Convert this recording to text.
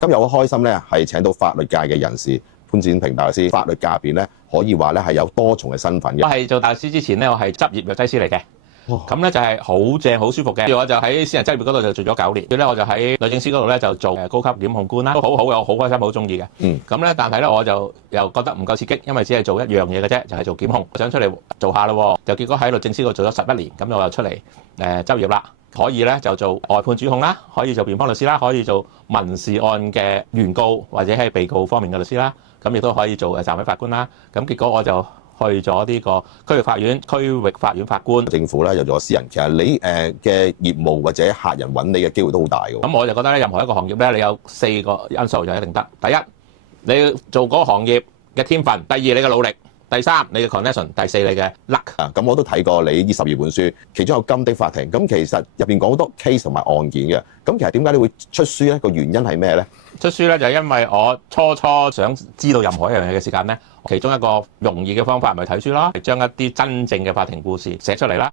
今日好開心咧，係請到法律界嘅人士潘展平大律師。法律界入邊咧，可以話咧係有多重嘅身份嘅。我係做大律師之前咧，我係執業藥劑師嚟嘅。咁咧就係好正好舒服嘅。我就喺私人執業嗰度就做咗9年。跟住咧我就喺律政司嗰度咧就做高級檢控官啦，都好好嘅，我好開心，好中意嘅。咁咧但係咧我就又覺得唔夠刺激，因為只係做一樣嘢嘅啫，就係做檢控。我想出嚟做下咯，就結果喺律政司嗰度做咗11年，咁我又出嚟執業啦。可以咧就做外判主控啦，可以做辯方律師啦，可以做民事案嘅原告或者係被告方面嘅律師啦，咁亦都可以做暫委法官啦。咁結果我就去咗呢個區域法院法官。政府咧又做咗私人，其實你嘅業務或者客人揾你嘅機會都好大嘅。咁我就覺得咧，任何一個行業咧，你有4個因素就一定得。第一，你要做嗰個行業嘅天分；第二，你嘅努力；第三，你嘅 connection；第四，你嘅 luck。咁我都睇過你呢12本書，其中有《金的法庭》。咁其實入邊講好多 case 同埋案件嘅。咁其實點解你會出書咧？個原因係咩咧？出書咧就係因為我初想知道任何一樣嘢嘅時間咧，其中一個容易嘅方法咪睇書咯，將一啲真正嘅法庭故事寫出嚟啦。